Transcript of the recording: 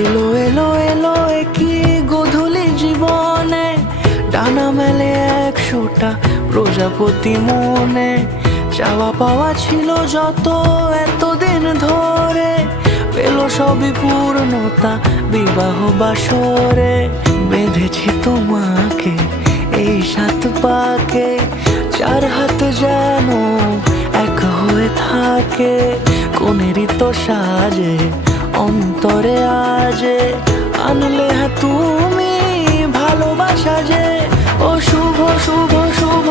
এলো এলো এলো কি গোধূলি জীবনে, ডানা মেলে 100টা প্রজাপতি মনে। চাওয়া পাওয়া ছিল যত এতদিন ধরে, পেল সবই পূর্ণতা বিবাহ বাসরে। বেঁধেছি তোমাকে এই 7 পাকে, 4 হাত যেন এক হয়ে থাকে। কোনেরই তো সাজে অন্তরে আজে, আনলে তুমি ভালোবাসা যে। ও শুভ শুভ শুভ